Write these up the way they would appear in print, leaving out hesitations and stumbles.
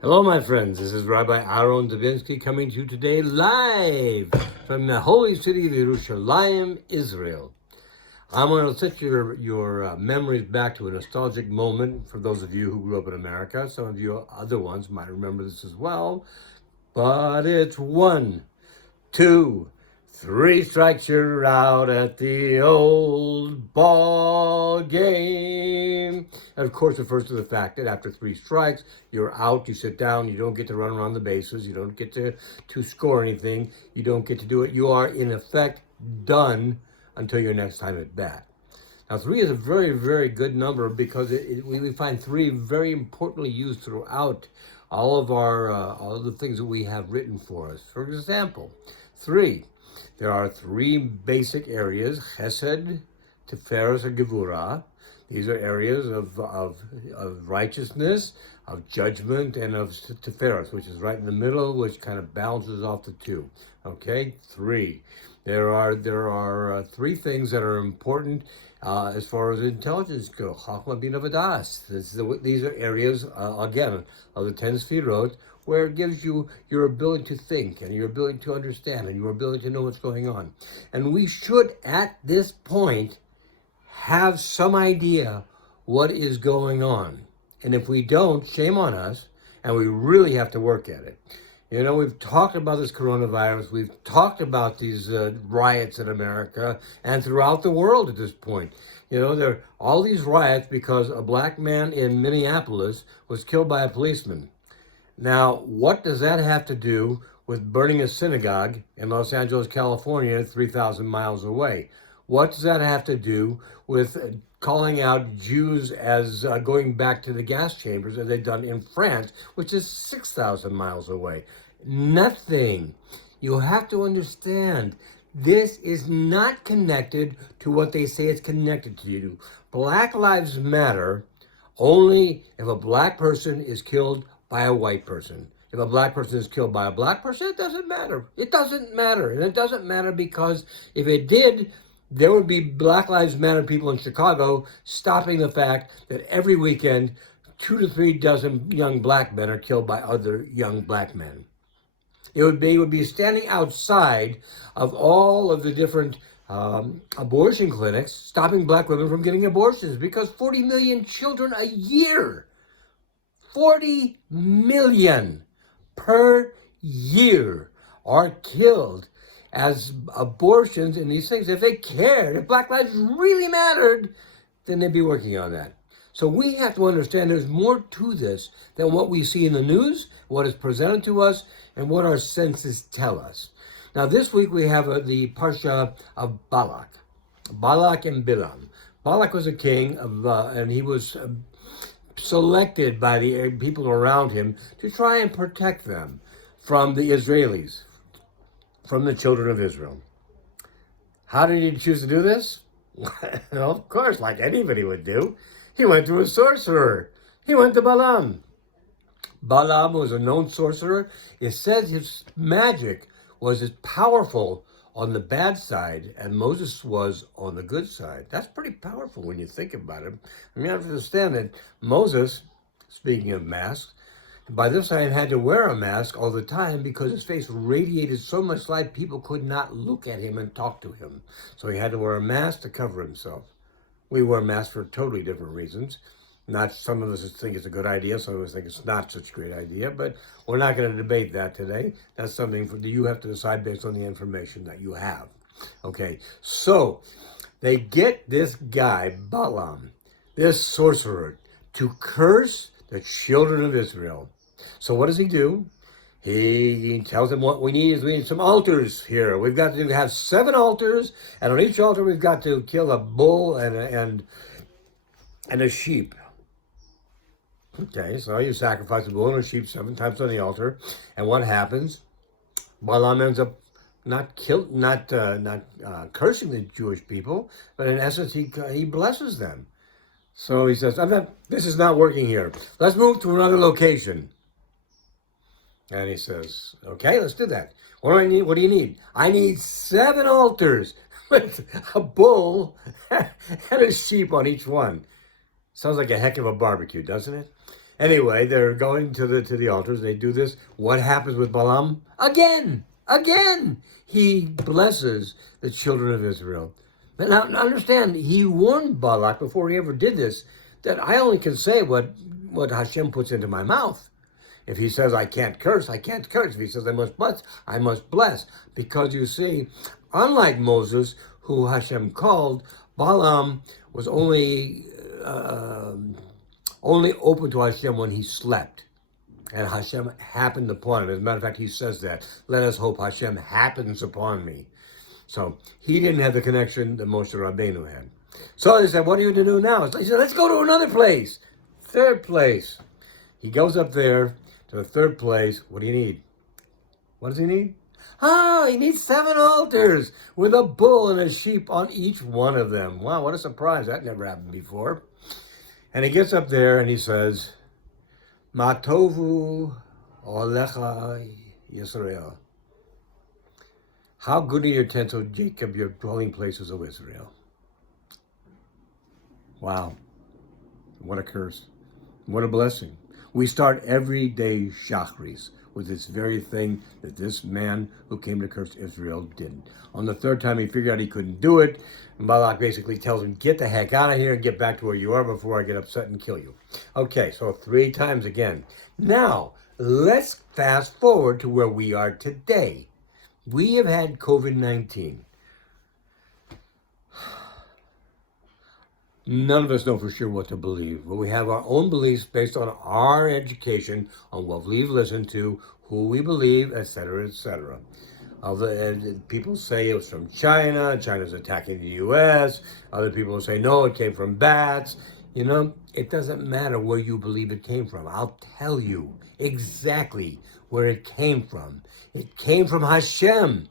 Hello, my friends. This is Rabbi Aharon Dobinsky coming to you today live from the holy city of Yerushalayim, Israel. I'm going to take your memories back to a nostalgic moment for those of you who grew up in America. Some of you other ones might remember this as well. But it's 1, 2, 3 strikes, you're out at the old ball game. And of course, it refers to the fact that after 3 strikes, you're out, you sit down, you don't get to run around the bases, you don't get to score anything, you don't get to do it. You are, in effect, done until your next time at bat. Now, 3 is a very, very good number because we find 3 very importantly used throughout all of the things that we have written for us. For example, 3. There are 3 basic areas: Chesed, Tiferes, and Gevurah. These are areas of righteousness, of judgment, and of Tiferes, which is right in the middle, which kind of balances off the 2. Okay, 3. There are 3 things that are important as far as intelligence goes. Chachma, Bina, V'das. These are areas, again, of the 10 Sfirot, where it gives you your ability to think and your ability to understand and your ability to know what's going on. And we should, at this point, have some idea what is going on. And if we don't, shame on us, and we really have to work at it. You know, we've talked about this coronavirus, we've talked about these riots in America and throughout the world at this point. You know, there are all these riots because a black man in Minneapolis was killed by a policeman. Now, what does that have to do with burning a synagogue in Los Angeles, California, 3,000 miles away? What does that have to do with calling out Jews as going back to the gas chambers as they've done in France, which is 6,000 miles away? Nothing. You have to understand, this is not connected to what they say it's connected to. Black lives matter only if a black person is killed by a white person. If a black person is killed by a black person, it doesn't matter. It doesn't matter. And it doesn't matter because if it did, there would be Black Lives Matter people in Chicago stopping the fact that every weekend 2 to 3 dozen young black men are killed by other young black men. It would be standing outside of all of the different abortion clinics, stopping black women from getting abortions because 40 million children a year, 40 million per year are killed as abortions in these things. If they cared, if Black lives really mattered, then they'd be working on that. So we have to understand there's more to this than what we see in the news, what is presented to us, and what our senses tell us. Now, this week we have the Parsha of Balak and Bilam. Balak was a king, and he was selected by the people around him to try and protect them from the Israelis, from the children of Israel. How did he choose to do this? Well, of course, like anybody would do. He went to a sorcerer. He went to Balaam. Balaam was a known sorcerer. It says his magic was as powerful on the bad side, and Moses was on the good side. That's pretty powerful when you think about it. I mean, you have to understand that Moses, speaking of masks, by this time had to wear a mask all the time because his face radiated so much light people could not look at him and talk to him. So he had to wear a mask to cover himself. We wear masks for totally different reasons. Not some of us think it's a good idea, some of us think it's not such a great idea, but we're not going to debate that today. That's something that you have to decide based on the information that you have. Okay, so they get this guy, Balaam, this sorcerer, to curse the children of Israel. So what does he do? He tells them what we need some altars here. We've got to have 7 altars, and on each altar we've got to kill a bull and a sheep. Okay, so you sacrifice a bull and a sheep 7 times on the altar, and what happens? Balaam ends up not cursing the Jewish people, but in essence he blesses them. So he says, this is not working here. Let's move to another location. And he says, okay, let's do that. What do I need? What do you need? I need 7 altars with a bull and a sheep on each one. Sounds like a heck of a barbecue, doesn't it? Anyway, they're going to the altars. They do this. What happens with Balaam? Again, he blesses the children of Israel. But now understand, he warned Balak before he ever did this that I only can say what Hashem puts into my mouth. If he says I can't curse, I can't curse. If he says I must bless. Because you see, unlike Moses, who Hashem called, Balaam was only open to Hashem when he slept. And Hashem happened upon him. As a matter of fact, he says that. Let us hope Hashem happens upon me. So he didn't have the connection that Moshe Rabbeinu had. So they said, what are you going to do now? He said, let's go to another place. Third place. He goes up there to the third place. What do you need? What does he need? He needs 7 altars with a bull and a sheep on each one of them. Wow, what a surprise. That never happened before. And he gets up there and he says, Ma tovu olecha Yisrael. How good are your tents, O Jacob, your dwelling places, O Israel. Wow. What a curse. What a blessing. We start every day Shachris with this very thing that this man who came to curse Israel did. On the third time, he figured out he couldn't do it. And Balak basically tells him, get the heck out of here and get back to where you are before I get upset and kill you. Okay, so 3 times again. Now, let's fast forward to where we are today. We have had COVID-19. None of us know for sure what to believe, but we have our own beliefs based on our education, on what we've listened to, who we believe, etc., etc. People say it was from China. China's attacking the U.S. Other people say, no, it came from bats. You know, it doesn't matter where you believe it came from. I'll tell you exactly where it came from. It came from Hashem.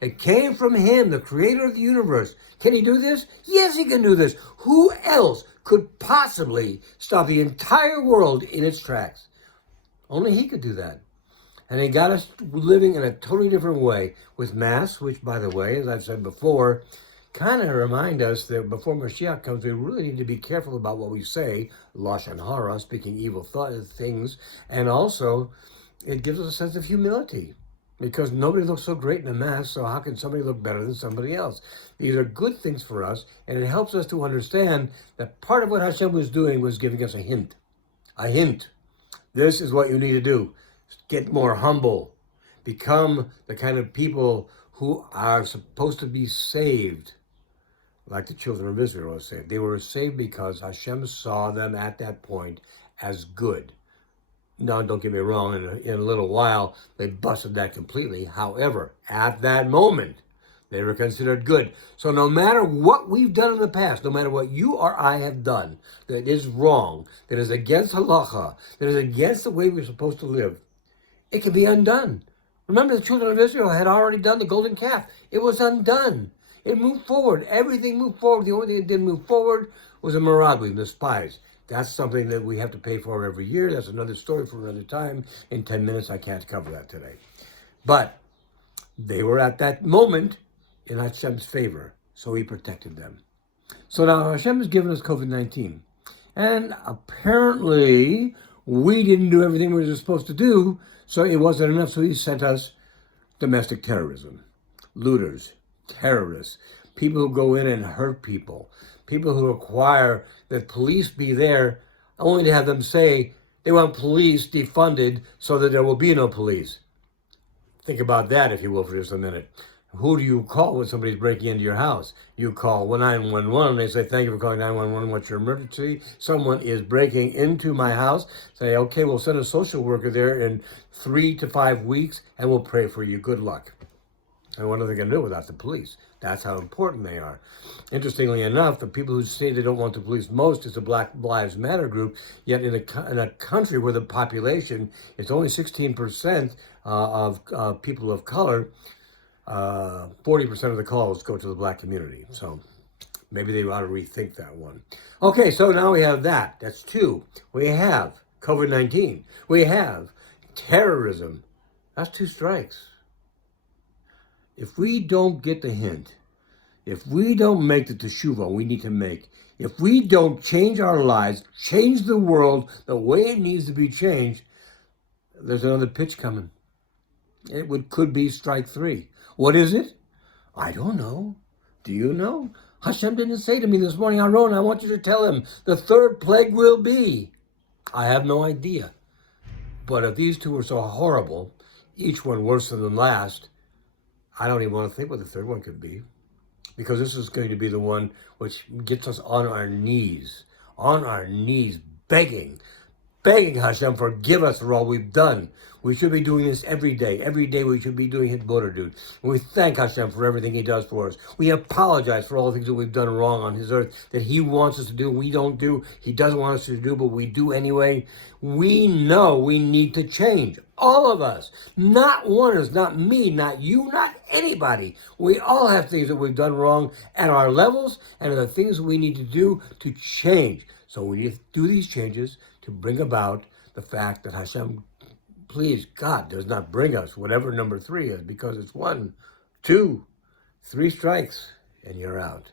It came from him, the creator of the universe. Can he do this? Yes, he can do this. Who else could possibly stop the entire world in its tracks? Only he could do that. And he got us living in a totally different way with masks, which, by the way, as I've said before, kind of remind us that before Mashiach comes, we really need to be careful about what we say, Lashon Hara, speaking evil things, and also it gives us a sense of humility. Because nobody looks so great in a mask, so how can somebody look better than somebody else? These are good things for us, and it helps us to understand that part of what Hashem was doing was giving us a hint. A hint. This is what you need to do. Get more humble. Become the kind of people who are supposed to be saved, like the children of Israel were saved. They were saved because Hashem saw them at that point as good. Now, don't get me wrong, in a little while, they busted that completely. However, at that moment, they were considered good. So no matter what we've done in the past, no matter what you or I have done that is wrong, that is against halacha, that is against the way we're supposed to live, it can be undone. Remember, the children of Israel had already done the golden calf. It was undone. It moved forward. Everything moved forward. The only thing that didn't move forward was the Meraglim, the spies. That's something that we have to pay for every year. That's another story for another time. In 10 minutes, I can't cover that today. But they were at that moment in Hashem's favor, so he protected them. So now Hashem has given us COVID-19. And apparently, we didn't do everything we were supposed to do, so it wasn't enough. So he sent us domestic terrorism, looters, terrorists, people who go in and hurt people, people who require that police be there only to have them say they want police defunded so that there will be no police. Think about that, if you will, for just a minute. Who do you call when somebody's breaking into your house? You call 911. They say, thank you for calling 911. What's your emergency? Someone is breaking into my house. Say, okay, we'll send a social worker there in 3 to 5 weeks, and we'll pray for you. Good luck. And what are they going to do without the police? That's how important they are. Interestingly enough, the people who say they don't want the police most is the Black Lives Matter group, yet in a country where the population is only 16% of people of color, 40% of the calls go to the black community. So maybe they ought to rethink that one. Okay, so now we have that. That's 2. We have COVID-19. We have terrorism. That's 2 strikes. If we don't get the hint, if we don't make the teshuvah we need to make, If we don't change our lives, change the world the way it needs to be changed, there's another pitch coming. Could be strike three. What is it? I don't know. Do you know? Hashem didn't say to me this morning, Aharon, I want you to tell him the third plague will be. I have no idea. But if these two are so horrible, each one worse than the last, I don't even want to think what the third one could be. Because this is going to be the one which gets us on our knees, begging Hashem, forgive us for all we've done. We should be doing this every day. Every day we should be doing His Border, dude. And we thank Hashem for everything He does for us. We apologize for all the things that we've done wrong on His earth that He wants us to do, we don't do. He doesn't want us to do, but we do anyway. We know we need to change. All of us. Not one is not me, not you, not anybody. We all have things that we've done wrong at our levels and the things we need to do to change. So we need to do these changes to bring about the fact that Hashem, please, God, does not bring us whatever number 3 is, because it's 1, 2, 3 strikes and you're out.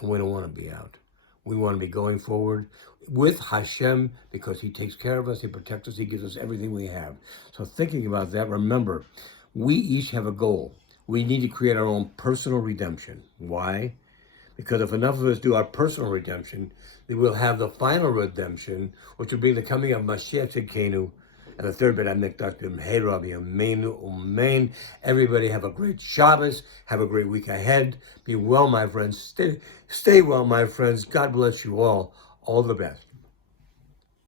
And we don't want to be out. We want to be going forward with Hashem because He takes care of us, He protects us, He gives us everything we have. So thinking about that, remember, we each have a goal. We need to create our own personal redemption. Why? Because if enough of us do our personal redemption, then we'll have the final redemption, which will be the coming of Mashiach Tzidkenu. And the third bit, I make Dr. Hey Rabbi, Amen. Everybody have a great Shabbos. Have a great week ahead. Be well, my friends. Stay well, my friends. God bless you all. All the best.